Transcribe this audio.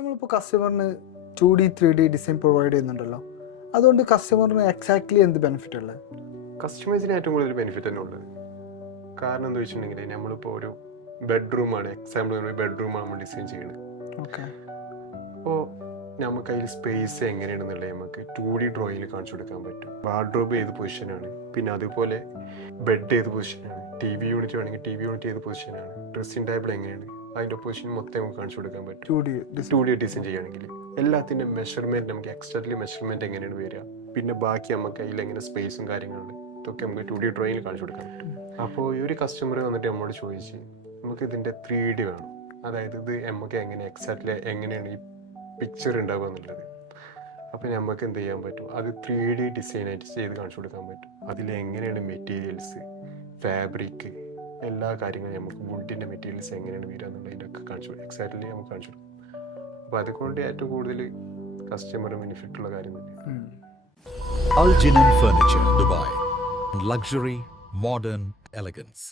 നമ്മളിപ്പോൾ കസ്റ്റമറിന് 2D 3D design provide ചെയ്യുന്നുണ്ടല്ലോ, അതുകൊണ്ട് കസ്റ്റമറിന് എക്സാക്ട്ലി എന്ത് ബെനിഫിറ്റ് ഉള്ളത്? കസ്റ്റമേഴ്സിന് ഏറ്റവും കൂടുതൽ ബെനിഫിറ്റ് തന്നെ ഉള്ളത്. കാരണം എന്താ വെച്ചിട്ടുണ്ടെങ്കിൽ നമ്മളിപ്പോൾ ഒരു ബെഡ്റൂമാണ്, എക്സാമ്പിൾ ഒരു ബെഡ്റൂമാണ് നമ്മൾ ഡിസൈൻ ചെയ്യുന്നത്. ഓക്കെ. അപ്പോൾ നമുക്ക് അതിൽ സ്പേസ് എങ്ങനെയാണെന്നുള്ളത് നമുക്ക് 2D ഡ്രോയിങ്ങിൽ കാണിച്ചു കൊടുക്കാൻ പറ്റും. വാർഡ്രോബ് ഏത് പൊസിഷനാണ്, പിന്നെ അതുപോലെ ബെഡ് ഏത് പൊസിഷനാണ്, TV യൂണിറ്റ് വേണമെങ്കിൽ TV യൂണിറ്റ് ഏത് പൊസിഷനാണ്, ഡ്രസ്സിംഗ് ടേബിൾ എങ്ങനെയാണ്, അതിൻ്റെ പൊസിഷൻ മൊത്തം നമുക്ക് കാണിച്ചു കൊടുക്കാൻ പറ്റും. 2D ഡിസൈൻ ചെയ്യുകയാണെങ്കിൽ എല്ലാത്തിൻ്റെ മെഷർമെൻറ്റ് നമുക്ക് എക്സ്ട്രാക്ട്ലി മെഷർമെൻറ്റ് എങ്ങനെയാണ് വരിക, പിന്നെ ബാക്കി നമുക്ക് അതിൽ എങ്ങനെ സ്പേസും കാര്യങ്ങളുണ്ട്, ഇതൊക്കെ നമുക്ക് 2D ഡ്രോയിങ്ങിൽ കാണിച്ചു കൊടുക്കാൻ പറ്റും. അപ്പോൾ ഈ ഒരു കസ്റ്റമർ വന്നിട്ട് നമ്മോട് ചോദിച്ച് നമുക്ക് ഇതിൻ്റെ 3D വേണം, അതായത് ഇത് നമുക്ക് എങ്ങനെ എക്സാക്ട്ലി എങ്ങനെയാണ് ഈ പിക്ചർ ഉണ്ടാവുക എന്നുള്ളത്. അപ്പോൾ നമുക്ക് എന്ത് ചെയ്യാൻ പറ്റും, അത് 3D ഡിസൈനായിട്ട് ചെയ്ത് കാണിച്ചു കൊടുക്കാൻ പറ്റും. അതിലെങ്ങനെയാണ് മെറ്റീരിയൽസ്, ഫാബ്രിക്, എല്ലാ കാര്യങ്ങളും നമുക്ക് വുഡിൻ്റെ മെറ്റീരിയൽസ് എങ്ങനെയാണ് വരിക എന്നുള്ളതിൻ്റെയൊക്കെ കാണിച്ചു എക്സാക്ട്ലി നമുക്ക് കാണിച്ചു കൊടുക്കും. അപ്പോൾ അതുകൊണ്ട് ഏറ്റവും കൂടുതൽ കസ്റ്റമർ ബെനിഫിറ്റ് ഉള്ള കാര്യം തന്നെയാണ്. Al Jinan Furniture, Dubai. Luxury, modern elegance.